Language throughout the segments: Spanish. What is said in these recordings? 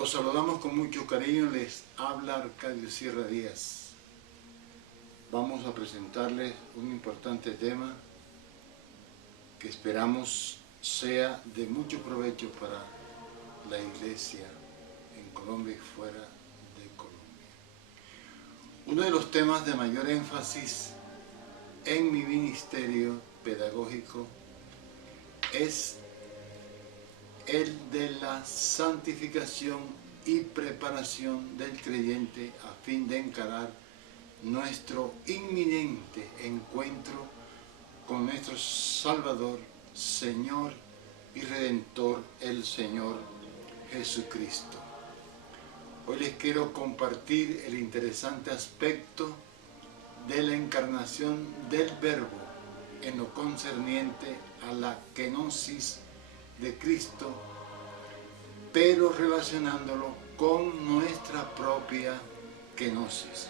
Los saludamos con mucho cariño, les habla Arcadio Sierra Díaz. Vamos a presentarles un importante tema que esperamos sea de mucho provecho para la iglesia en Colombia y fuera de Colombia. Uno de los temas de mayor énfasis en mi ministerio pedagógico es el de la santificación y preparación del creyente a fin de encarar nuestro inminente encuentro con nuestro Salvador, Señor y Redentor, el Señor Jesucristo. Hoy les quiero compartir el interesante aspecto de la encarnación del Verbo en lo concerniente a la kenosis de Cristo, pero relacionándolo con nuestra propia kenosis.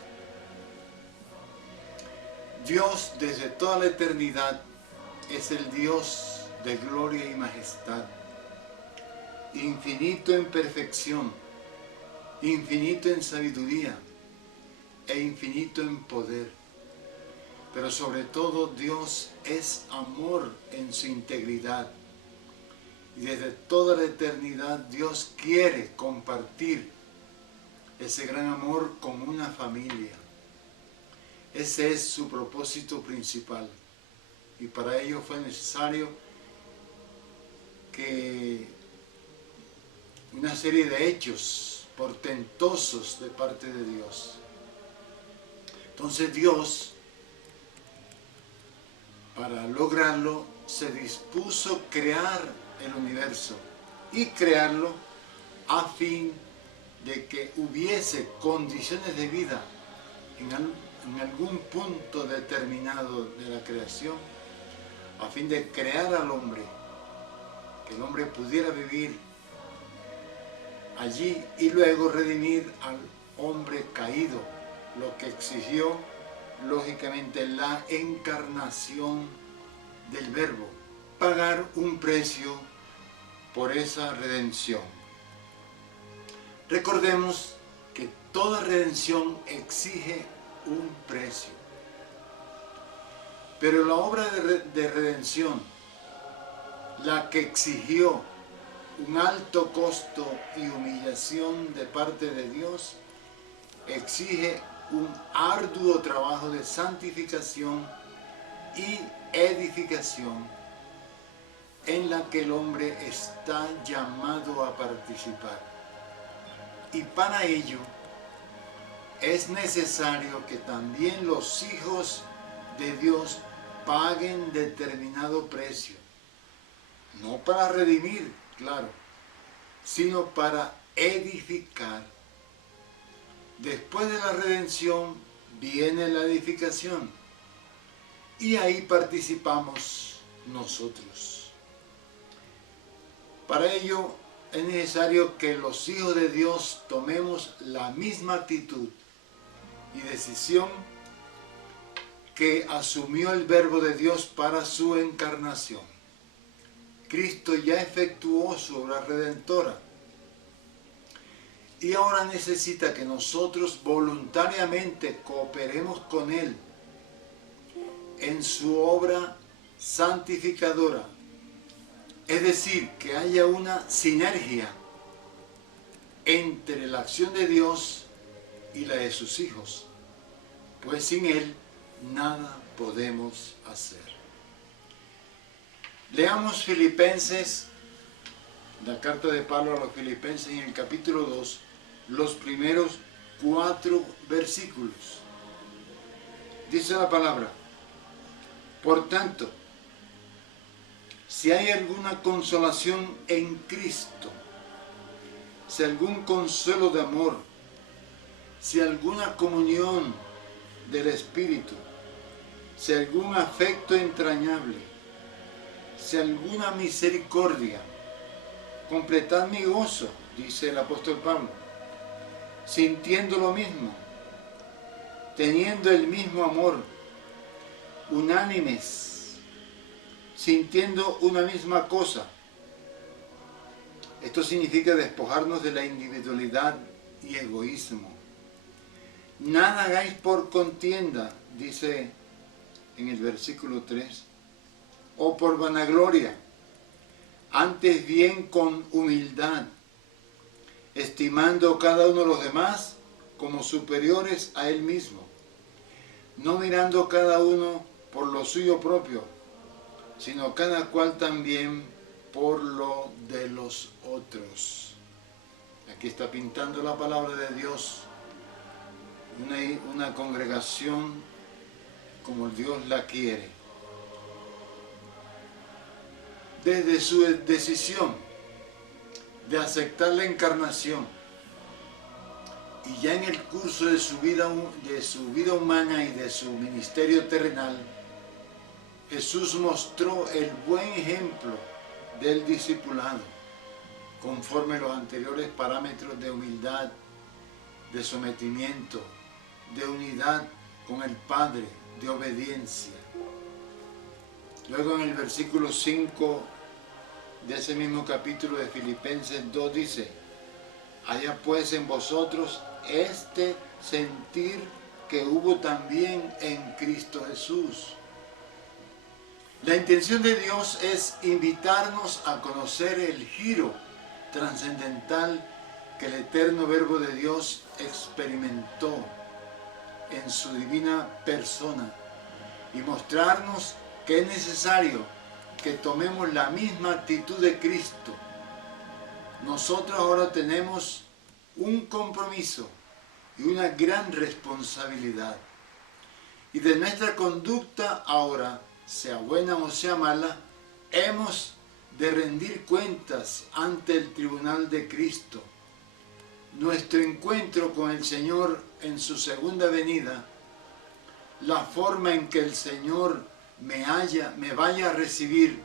Dios desde toda la eternidad es el Dios de gloria y majestad, infinito en perfección, infinito en sabiduría e infinito en poder. Pero sobre todo Dios es amor en su integridad. Y desde toda la eternidad Dios quiere compartir ese gran amor con una familia. Ese es su propósito principal. Y para ello fue necesario que una serie de hechos portentosos de parte de Dios. Entonces Dios, para lograrlo, se dispuso crear el universo y crearlo a fin de que hubiese condiciones de vida en algún punto determinado de la creación, a fin de crear al hombre, que el hombre pudiera vivir allí y luego redimir al hombre caído, lo que exigió lógicamente la encarnación del Verbo, pagar un precio por esa redención. Recordemos que toda redención exige un precio, pero la obra de redención, la que exigió un alto costo y humillación de parte de Dios, exige un arduo trabajo de santificación y edificación en la que el hombre está llamado a participar. Y para ello es necesario que también los hijos de Dios paguen determinado precio, no para redimir, claro, sino para edificar. Después de la redención viene la edificación y ahí participamos nosotros. Para ello es necesario que los hijos de Dios tomemos la misma actitud y decisión que asumió el Verbo de Dios para su encarnación. Cristo ya efectuó su obra redentora y ahora necesita que nosotros voluntariamente cooperemos con Él en su obra santificadora. Es decir, que haya una sinergia entre la acción de Dios y la de sus hijos, pues sin Él nada podemos hacer. Leamos Filipenses, la carta de Pablo a los Filipenses en el capítulo 2, los primeros 4 versículos. Dice la palabra: por tanto, si hay alguna consolación en Cristo, si algún consuelo de amor, si alguna comunión del Espíritu, si algún afecto entrañable, si alguna misericordia, completad mi gozo, dice el apóstol Pablo, sintiendo lo mismo, teniendo el mismo amor, unánimes, sintiendo una misma cosa. Esto significa despojarnos de la individualidad y egoísmo. Nada hagáis por contienda, dice en el versículo 3, o por vanagloria, antes bien con humildad, estimando cada uno de los demás como superiores a él mismo, no mirando cada uno por lo suyo propio, sino cada cual también por lo de los otros. Aquí está pintando la palabra de Dios, una congregación como Dios la quiere. Desde su decisión de aceptar la encarnación y ya en el curso de su vida humana y de su ministerio terrenal, Jesús mostró el buen ejemplo del discipulado, conforme los anteriores parámetros de humildad, de sometimiento, de unidad con el Padre, de obediencia. Luego en el versículo 5 de ese mismo capítulo de Filipenses 2 dice: haya pues en vosotros este sentir que hubo también en Cristo Jesús. La intención de Dios es invitarnos a conocer el giro trascendental que el eterno Verbo de Dios experimentó en su divina persona y mostrarnos que es necesario que tomemos la misma actitud de Cristo. Nosotros ahora tenemos un compromiso y una gran responsabilidad. Y de nuestra conducta ahora, sea buena o sea mala, hemos de rendir cuentas ante el tribunal de Cristo. Nuestro encuentro con el Señor en su segunda venida, la forma en que el Señor me vaya a recibir,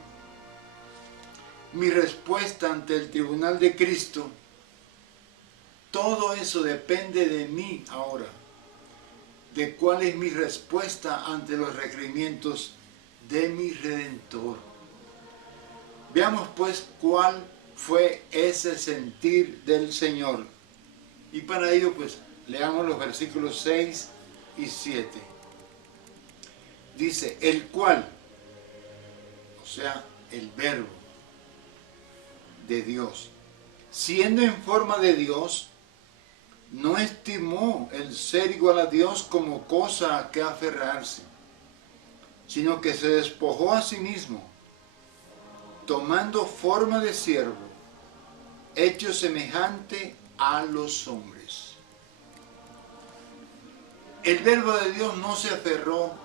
mi respuesta ante el tribunal de Cristo, todo eso depende de mí ahora, de cuál es mi respuesta ante los requerimientos de mi Redentor. Veamos pues cuál fue ese sentir del Señor. Y para ello pues leamos los versículos 6 y 7. Dice, el cual, o sea, el Verbo de Dios, siendo en forma de Dios, no estimó el ser igual a Dios como cosa a que aferrarse, sino que se despojó a sí mismo, tomando forma de siervo, hecho semejante a los hombres. El Verbo de Dios no se aferró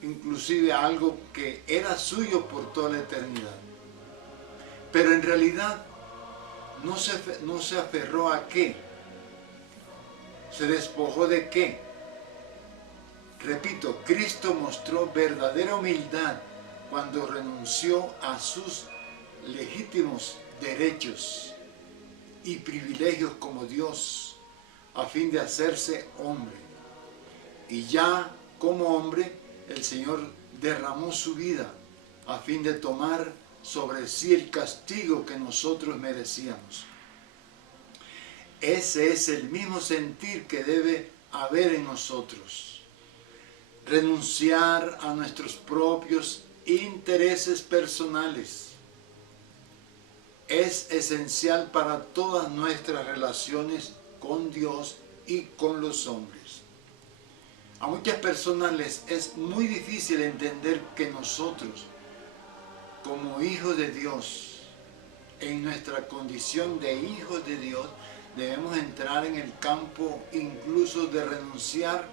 inclusive a algo que era suyo por toda la eternidad, pero en realidad no se aferró a qué, se despojó de qué. Repito, Cristo mostró verdadera humildad cuando renunció a sus legítimos derechos y privilegios como Dios a fin de hacerse hombre. Y ya como hombre, el Señor derramó su vida a fin de tomar sobre sí el castigo que nosotros merecíamos. Ese es el mismo sentir que debe haber en nosotros. Renunciar a nuestros propios intereses personales es esencial para todas nuestras relaciones con Dios y con los hombres. A muchas personas les es muy difícil entender que nosotros, como hijos de Dios, en nuestra condición de hijos de Dios, debemos entrar en el campo incluso de renunciar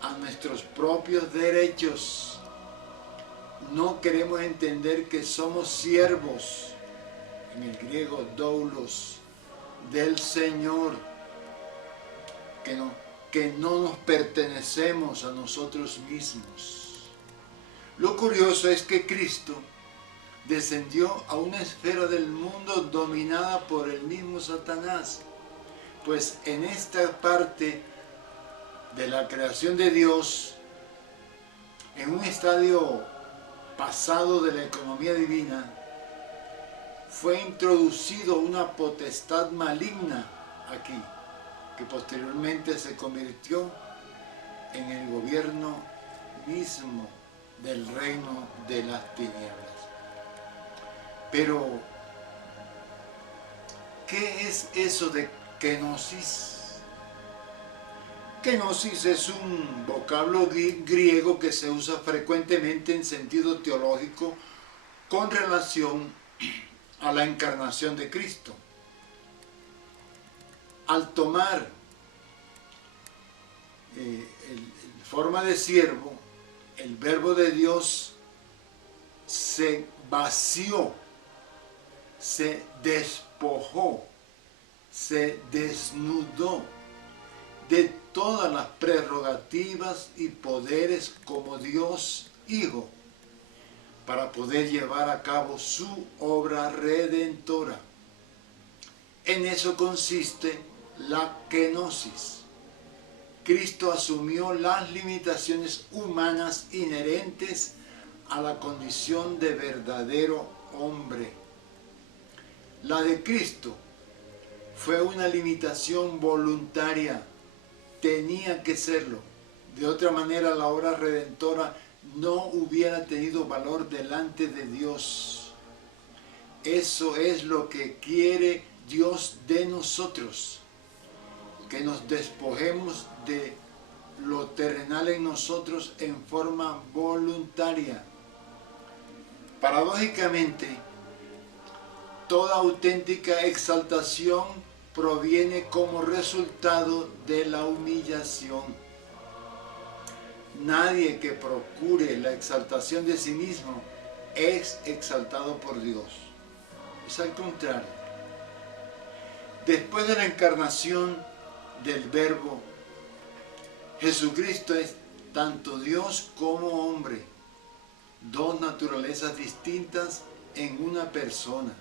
a nuestros propios derechos. No queremos entender que somos siervos, en el griego doulos, del Señor, que no nos pertenecemos a nosotros mismos. Lo curioso es que Cristo descendió a una esfera del mundo dominada por el mismo Satanás, pues en esta parte de la creación de Dios, en un estadio pasado de la economía divina, fue introducido una potestad maligna aquí, que posteriormente se convirtió en el gobierno mismo del reino de las tinieblas. Pero, ¿qué es eso de kenosis? Kenosis es un vocablo griego que se usa frecuentemente en sentido teológico con relación a la encarnación de Cristo. Al tomar forma de siervo, el verbo de Dios se vació, se despojó, se desnudó de todas las prerrogativas y poderes como Dios Hijo, para poder llevar a cabo su obra redentora. En eso consiste la kenosis. Cristo asumió las limitaciones humanas inherentes a la condición de verdadero hombre. La de Cristo fue una limitación voluntaria, tenía que serlo. De otra manera, la obra redentora no hubiera tenido valor delante de Dios. Eso es lo que quiere Dios de nosotros, que nos despojemos de lo terrenal en nosotros en forma voluntaria. Paradójicamente, toda auténtica exaltación proviene como resultado de la humillación. Nadie que procure la exaltación de sí mismo es exaltado por Dios. Es al contrario. Después de la encarnación del Verbo, Jesucristo es tanto Dios como hombre, dos naturalezas distintas en una persona.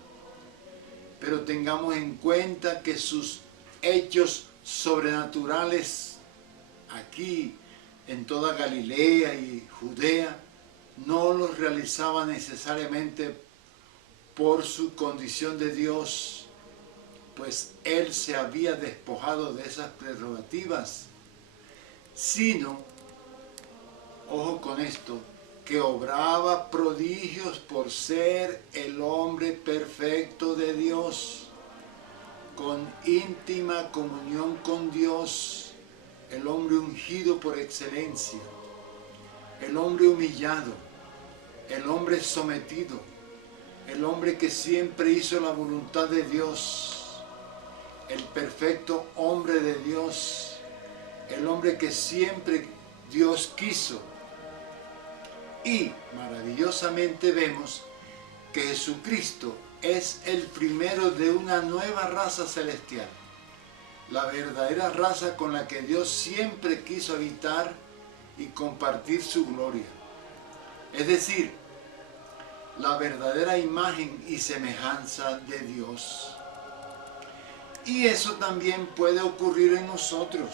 Pero tengamos en cuenta que sus hechos sobrenaturales aquí en toda Galilea y Judea no los realizaba necesariamente por su condición de Dios, pues Él se había despojado de esas prerrogativas, sino, ojo con esto, que obraba prodigios por ser el hombre perfecto de Dios, con íntima comunión con Dios, el hombre ungido por excelencia, el hombre humillado, el hombre sometido, el hombre que siempre hizo la voluntad de Dios, el perfecto hombre de Dios, el hombre que siempre Dios quiso. Y maravillosamente vemos que Jesucristo es el primero de una nueva raza celestial, la verdadera raza con la que Dios siempre quiso habitar y compartir su gloria. Es decir, la verdadera imagen y semejanza de Dios. Y eso también puede ocurrir en nosotros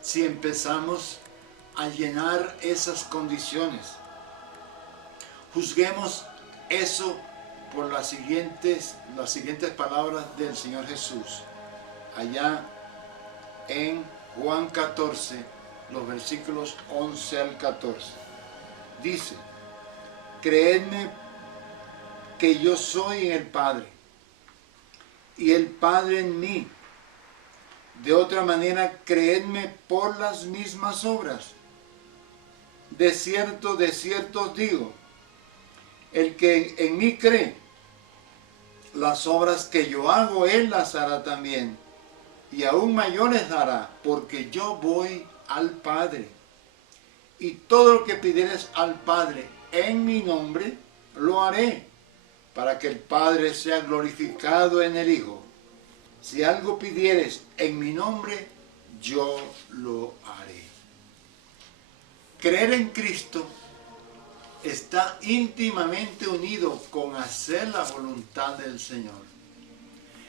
si empezamos a llenar esas condiciones. Juzguemos eso por las siguientes palabras del Señor Jesús, allá en Juan 14, los versículos 11 al 14. Dice: creedme que yo soy en el Padre, y el Padre en mí. De otra manera, creedme por las mismas obras. De cierto os digo, el que en mí cree, las obras que yo hago, él las hará también, y aún mayores hará, porque yo voy al Padre. Y todo lo que pidieres al Padre en mi nombre, lo haré, para que el Padre sea glorificado en el Hijo. Si algo pidieres en mi nombre, yo lo haré. Creer en Cristo está íntimamente unido con hacer la voluntad del Señor.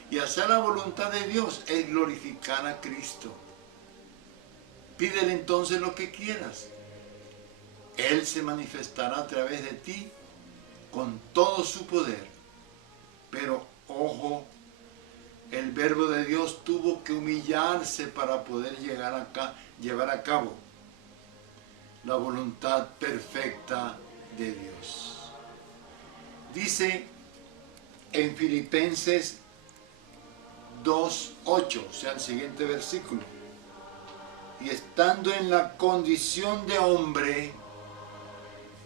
Y hacer la voluntad de Dios es glorificar a Cristo. Pídele entonces lo que quieras. Él se manifestará a través de ti con todo su poder. Pero, ojo, el Verbo de Dios tuvo que humillarse para poder llevar a cabo la voluntad perfecta de Dios. Dice en Filipenses 2:8, o sea, el siguiente versículo: y estando en la condición de hombre,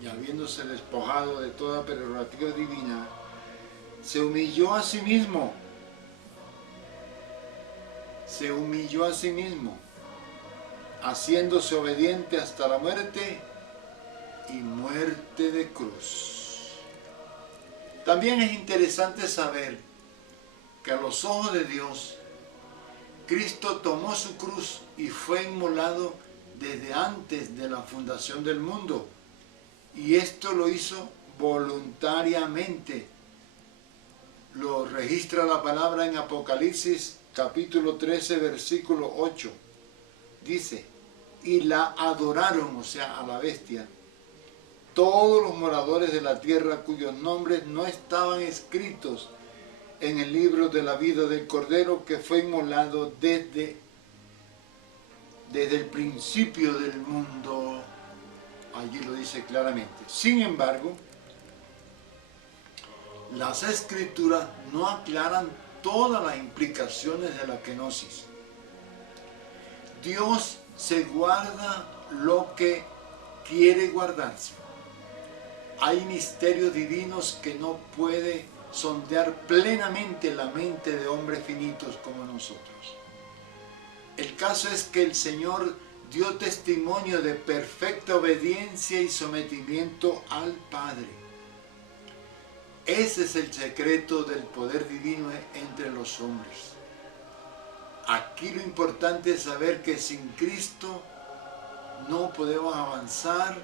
y habiéndose despojado de toda prerrogativa divina, se humilló a sí mismo. Se humilló a sí mismo, haciéndose obediente hasta la muerte y muerte de cruz. También es interesante saber que a los ojos de Dios, Cristo tomó su cruz y fue inmolado desde antes de la fundación del mundo. Y esto lo hizo voluntariamente. Lo registra la palabra en Apocalipsis capítulo 13, versículo 8. Dice: y la adoraron, o sea, a la bestia, todos los moradores de la tierra cuyos nombres no estaban escritos en el libro de la vida del Cordero que fue inmolado desde el principio del mundo. Allí lo dice claramente. Sin embargo, las Escrituras no aclaran todas las implicaciones de la kenosis. Dios se guarda lo que quiere guardarse. Hay misterios divinos que no puede sondear plenamente la mente de hombres finitos como nosotros. El caso es que el Señor dio testimonio de perfecta obediencia y sometimiento al Padre. Ese es el secreto del poder divino entre los hombres. Aquí lo importante es saber que sin Cristo no podemos avanzar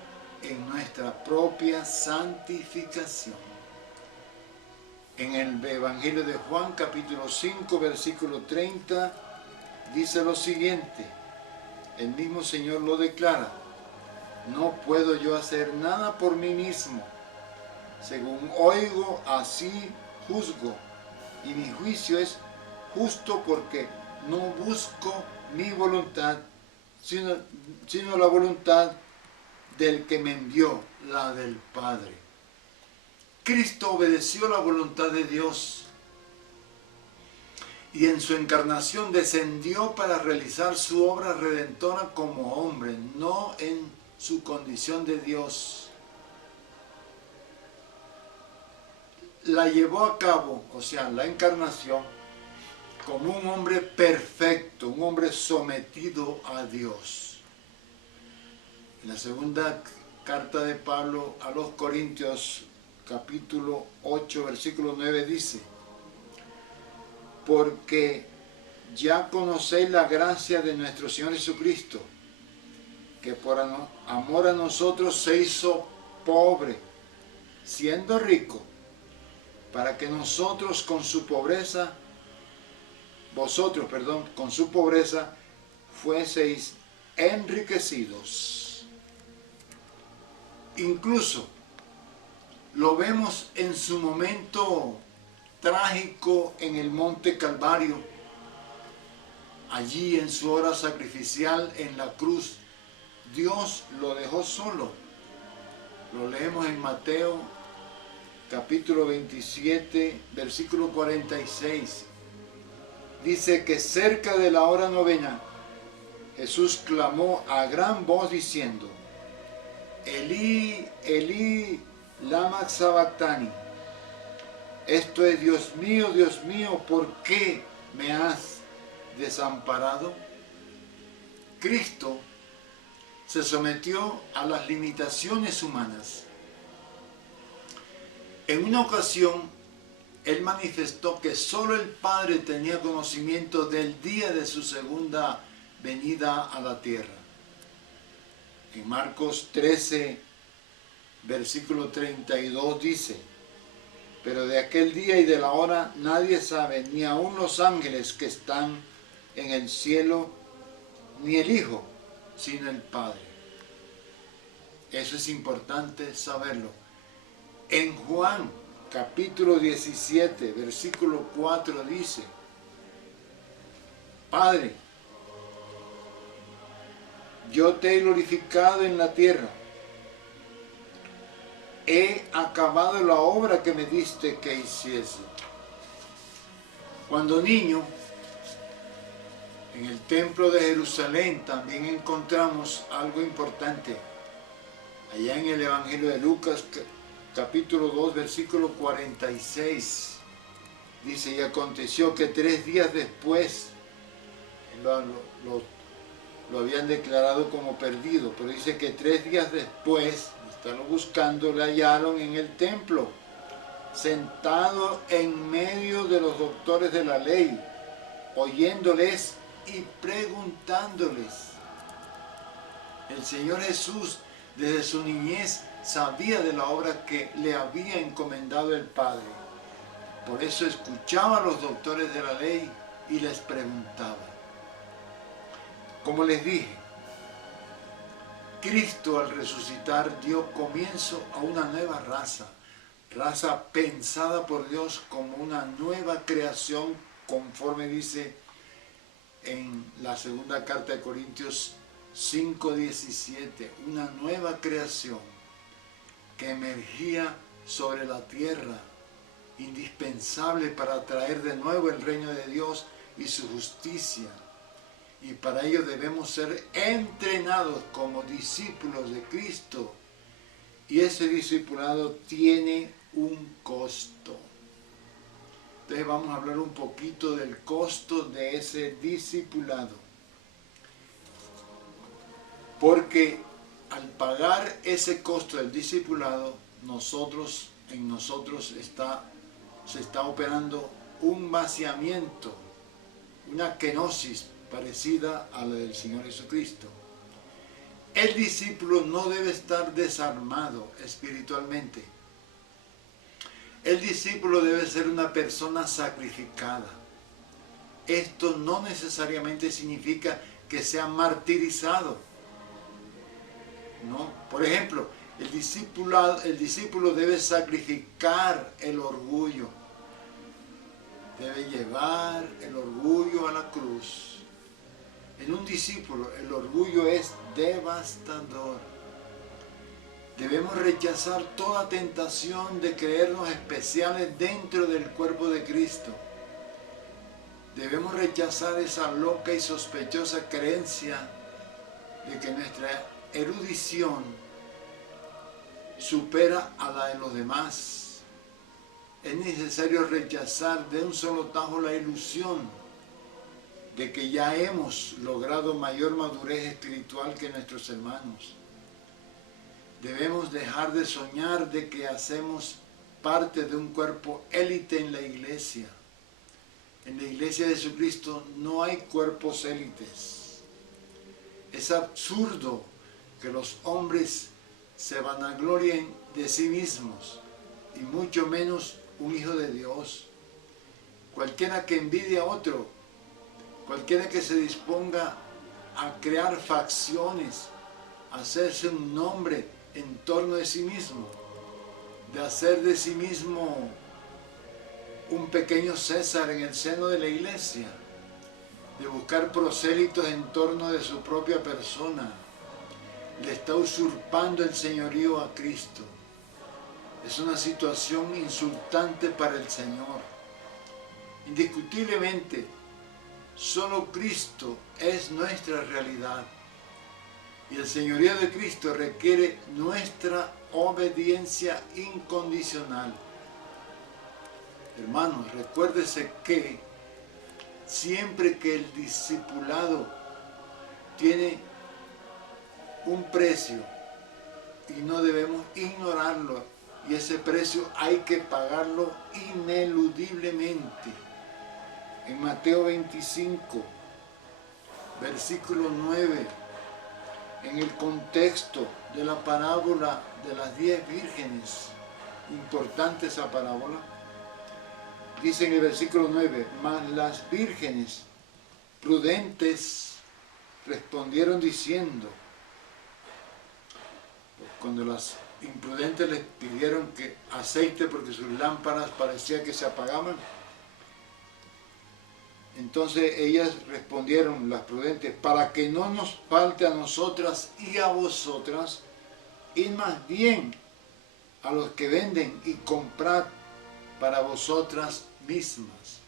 en nuestra propia santificación. En el Evangelio de Juan, capítulo 5, versículo 30, dice lo siguiente. El mismo Señor lo declara: no puedo yo hacer nada por mí mismo. Según oigo, así juzgo, y mi juicio es justo porque no busco mi voluntad, sino la voluntad del que me envió, la del Padre. Cristo obedeció la voluntad de Dios y en su encarnación descendió para realizar su obra redentora como hombre, no en su condición de Dios. La llevó a cabo, o sea, la encarnación, como un hombre perfecto, un hombre sometido a Dios. En la segunda carta de Pablo a los Corintios, capítulo 8, versículo 9, dice: porque ya conocéis la gracia de nuestro Señor Jesucristo, que por amor a nosotros se hizo pobre, siendo rico, para que vosotros con su pobreza fueseis enriquecidos. Incluso lo vemos en su momento trágico en el monte Calvario, allí en su hora sacrificial en la cruz. Dios lo dejó solo. Lo leemos en Mateo capítulo 27, versículo 46. Dice que cerca de la hora novena, Jesús clamó a gran voz diciendo: Elí, Elí, lama sabactani. Esto es: Dios mío, ¿por qué me has desamparado? Cristo se sometió a las limitaciones humanas. En una ocasión, Él manifestó que solo el Padre tenía conocimiento del día de su segunda venida a la tierra. En Marcos 13, versículo 32 dice: pero de aquel día y de la hora nadie sabe, ni aun los ángeles que están en el cielo, ni el Hijo, sino el Padre. Eso es importante saberlo. En Juan capítulo 17, versículo 4 dice: Padre, yo te he glorificado en la tierra, he acabado la obra que me diste que hiciese. Cuando niño, en el templo de Jerusalén también encontramos algo importante. Allá en el Evangelio de Lucas, capítulo 2, versículo 46, dice: y aconteció que 3 días después, lo habían declarado como perdido, pero dice que 3 días después, están buscando, le hallaron en el templo, sentado en medio de los doctores de la ley, oyéndoles y preguntándoles. El Señor Jesús, desde su niñez, sabía de la obra que le había encomendado el Padre. Por eso escuchaba a los doctores de la ley y les preguntaba. Como les dije, Cristo al resucitar dio comienzo a una nueva raza pensada por Dios como una nueva creación, conforme dice en la segunda carta de Corintios 5:17, una nueva creación que emergía sobre la tierra, indispensable para traer de nuevo el reino de Dios y su justicia. Y para ello debemos ser entrenados como discípulos de Cristo. Y ese discipulado tiene un costo. Entonces vamos a hablar un poquito del costo de ese discipulado. Porque al pagar ese costo del discipulado, en nosotros se está operando un vaciamiento, una kenosis parecida a la del Señor Jesucristo. El discípulo no debe estar desarmado espiritualmente. El discípulo debe ser una persona sacrificada. Esto no necesariamente significa que sea martirizado. ¿No? Por ejemplo, el discípulo debe sacrificar el orgullo. Debe llevar el orgullo a la cruz. En un discípulo el orgullo es devastador. Debemos rechazar toda tentación de creernos especiales dentro del cuerpo de Cristo. Debemos rechazar esa loca y sospechosa creencia de que nuestra erudición supera a la de los demás. Es necesario rechazar de un solo tajo la ilusión de que ya hemos logrado mayor madurez espiritual que nuestros hermanos. Debemos dejar de soñar de que hacemos parte de un cuerpo élite en la iglesia. En la iglesia de Jesucristo no hay cuerpos élites. Es absurdo que los hombres se vanaglorien de sí mismos, y mucho menos un hijo de Dios. Cualquiera que envidie a otro, cualquiera que se disponga a crear facciones, a hacerse un nombre en torno de sí mismo, de hacer de sí mismo un pequeño César en el seno de la iglesia, de buscar prosélitos en torno de su propia persona, le está usurpando el señorío a Cristo. Es una situación insultante para el Señor. Indiscutiblemente, solo Cristo es nuestra realidad. Y el señorío de Cristo requiere nuestra obediencia incondicional. Hermanos, recuérdese que siempre que el discipulado tiene un precio y no debemos ignorarlo, y ese precio hay que pagarlo ineludiblemente. En Mateo 25, versículo 9, en el contexto de la parábola de las 10 vírgenes, importante esa parábola, dice en el versículo 9, mas las vírgenes prudentes respondieron diciendo, cuando las imprudentes les pidieron que aceite porque sus lámparas parecía que se apagaban. Entonces ellas respondieron, las prudentes, para que no nos falte a nosotras y a vosotras, id más bien a los que venden y comprad para vosotras mismas.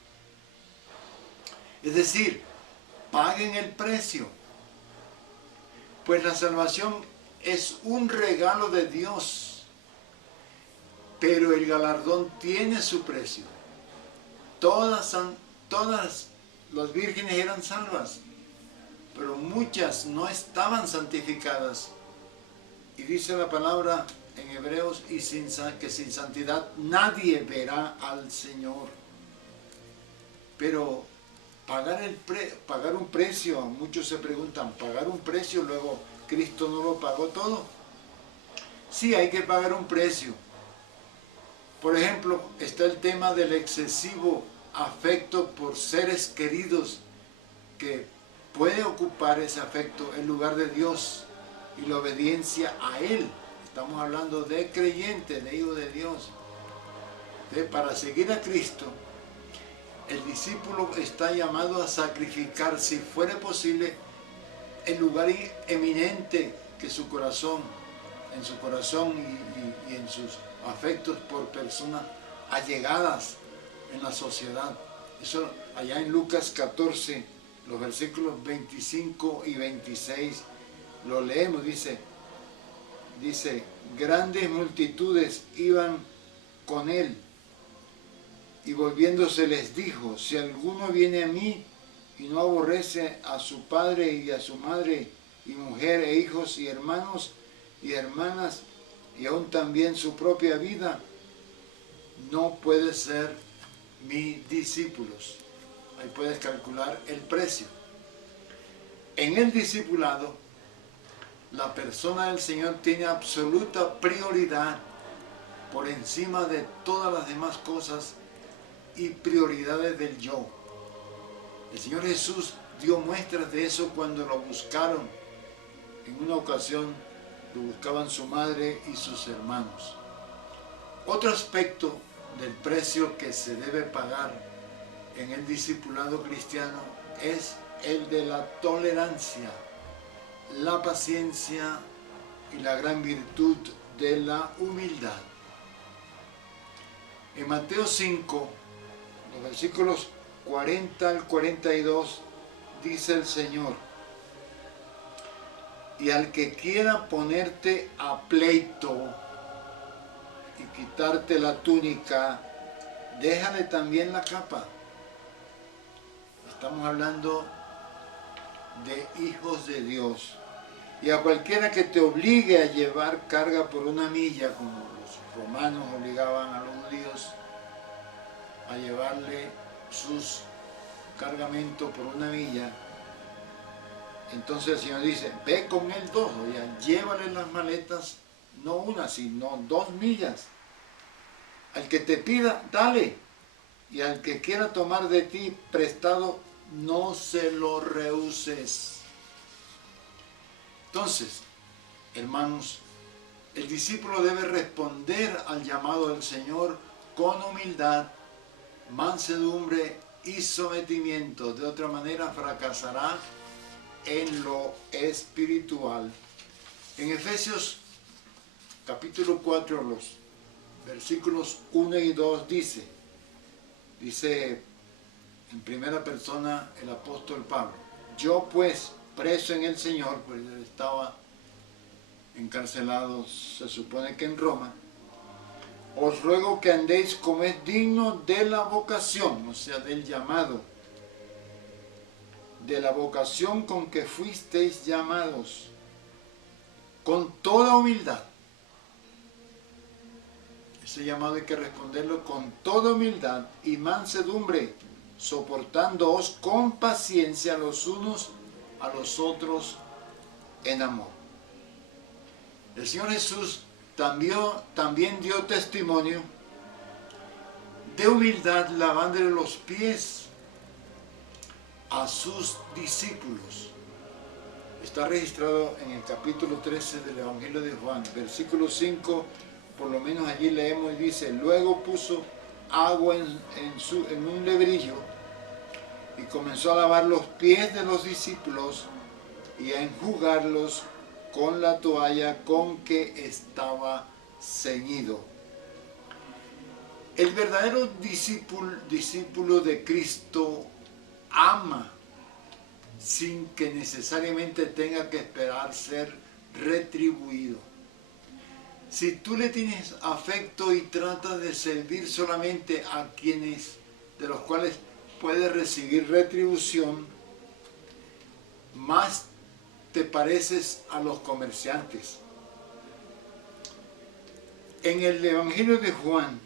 Es decir, paguen el precio, pues la salvación es un regalo de Dios, pero el galardón tiene su precio. Todas las vírgenes eran salvas, pero muchas no estaban santificadas. Y dice la palabra en Hebreos, que sin santidad nadie verá al Señor. Pero pagar un precio, muchos se preguntan, ¿pagar un precio luego Cristo no lo pagó todo? Sí, hay que pagar un precio. Por ejemplo, está el tema del excesivo afecto por seres queridos, que puede ocupar ese afecto en lugar de Dios y la obediencia a Él. Estamos hablando de creyentes, de hijos de Dios. Para seguir a Cristo, el discípulo está llamado a sacrificar, si fuera posible, el lugar eminente que su corazón, en su corazón y en sus afectos por personas allegadas en la sociedad. Eso allá en Lucas 14, los versículos 25 y 26, lo leemos, dice, grandes multitudes iban con él, y volviéndose les dijo, si alguno viene a mí y no aborrece a su padre y a su madre, y mujer e hijos y hermanos y hermanas, y aún también su propia vida, no puede ser mis discípulos. Ahí puedes calcular el precio. En el discipulado, la persona del Señor tiene absoluta prioridad por encima de todas las demás cosas y prioridades del yo. El Señor Jesús dio muestras de eso cuando lo buscaron. En una ocasión lo buscaban su madre y sus hermanos. Otro aspecto del precio que se debe pagar en el discipulado cristiano es el de la tolerancia, la paciencia y la gran virtud de la humildad. En Mateo 5, los versículos 40 al 42, dice el Señor, y al que quiera ponerte a pleito y quitarte la túnica, déjale también la capa. Estamos hablando de hijos de Dios. Y a cualquiera que te obligue a llevar carga por una milla, como los romanos obligaban a los judíos a llevarle sus cargamentos por una milla, entonces el Señor dice, ve con él 2, llévale las maletas, no una, sino 2 millas. Al que te pida, dale, y al que quiera tomar de ti prestado, no se lo rehuses. Entonces, hermanos, el discípulo debe responder al llamado del Señor con humildad, mansedumbre y sometimiento. De otra manera fracasará en lo espiritual. En Efesios capítulo 4, los versículos 1 y 2 dice en primera persona el apóstol Pablo, yo pues, preso en el Señor, pues él estaba encarcelado, se supone que en Roma, os ruego que andéis como es digno de la vocación, o sea, del llamado, de la vocación con que fuisteis llamados, con toda humildad. Ese llamado hay que responderlo con toda humildad y mansedumbre, soportándoos con paciencia los unos a los otros en amor. El Señor Jesús también dio testimonio de humildad lavándole los pies a sus discípulos. Está registrado en el capítulo 13 del Evangelio de Juan, versículo 5, por lo menos allí leemos y dice: luego puso agua en un lebrillo y comenzó a lavar los pies de los discípulos y a enjugarlos con la toalla con que estaba ceñido. El verdadero discípulo de Cristo ama sin que necesariamente tenga que esperar ser retribuido. Si tú le tienes afecto y tratas de servir solamente a quienes de los cuales puedes recibir retribución, más te pareces a los comerciantes. En el Evangelio de Juan,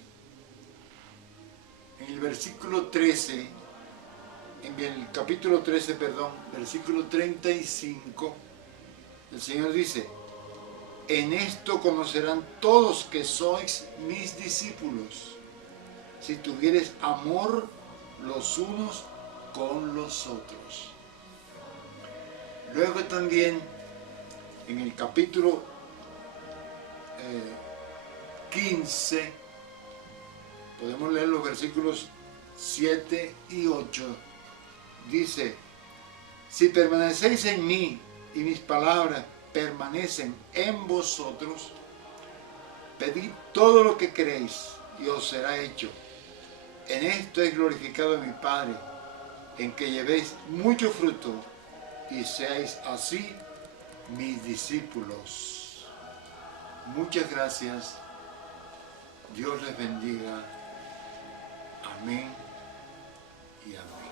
en el versículo 13, en el capítulo 13, versículo 35, el Señor dice: en esto conocerán todos que sois mis discípulos, si tuvieres amor los unos con los otros. Luego también, en el capítulo 15, podemos leer los versículos 7 y 8, dice: si permanecéis en mí y mis palabras permanecen en vosotros, pedid todo lo que queréis y os será hecho. En esto es glorificado mi Padre, en que llevéis mucho fruto y seáis así mis discípulos. Muchas gracias. Dios les bendiga. Amén y amén.